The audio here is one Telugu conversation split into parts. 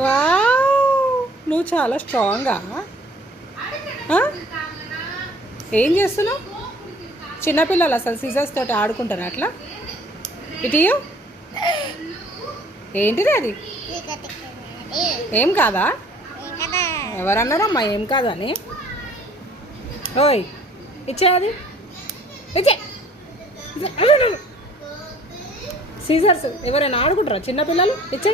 వావ్, నువ్వు చాలా స్ట్రాంగా. ఏం చేస్తున్నావు? చిన్నపిల్లలు అసలు సీజర్స్ తోటి ఆడుకుంటారు అట్లా. ఇటు ఏంటిది అది? ఏం కాదా? ఎవరన్నారమ్మా ఏం కాదు అని? ఓయ్ ఇచ్చే అది, ఇచ్చే. సీజర్స్ ఎవరైనా ఆడుకుంటారా చిన్నపిల్లలు? ఇచ్చే.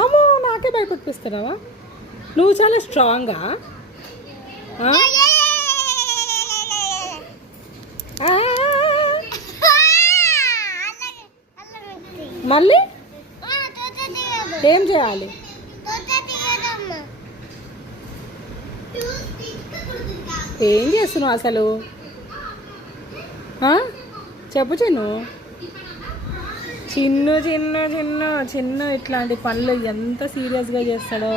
అమ్మో, నాకే భయపడిపిస్తున్నావా? నువ్వు చాలా స్ట్రాంగా. మళ్ళీ ఏం చేయాలి? ఏం చేస్తున్నావు అసలు? చెప్పు చిన్ను. చిన్ను చిన్ను చిన్ను చిన్ను ఇట్లాంటి పనులు ఎంత సీరియస్గా చేస్తాడో,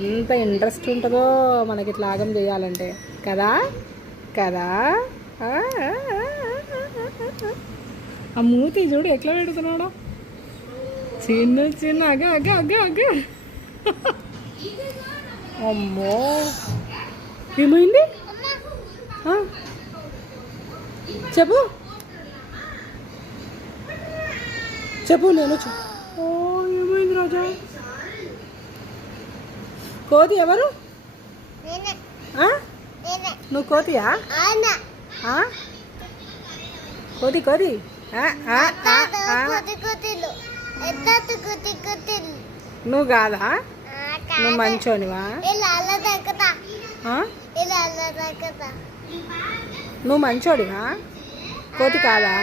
ఎంత ఇంట్రెస్ట్ ఉంటుందో మనకి ఇట్లా ఆగం చేయాలంటే కదా కదా. ఆ మూతి చూడు ఎట్లా పెడుతున్నాడో. చిన్న చిన్న అగ అగ అగ అగ. అమ్మో, ఏమైంది? చెప్పు చెప్పు. నేను ఏమైంది రాజా? కోతి ఎవరు? నువ్వు కోతియా? కోతి కోతి. నువ్వు కాదా? నువ్వు మంచోనివా? నువ్వు మంచోడివా? కోతి కాదా?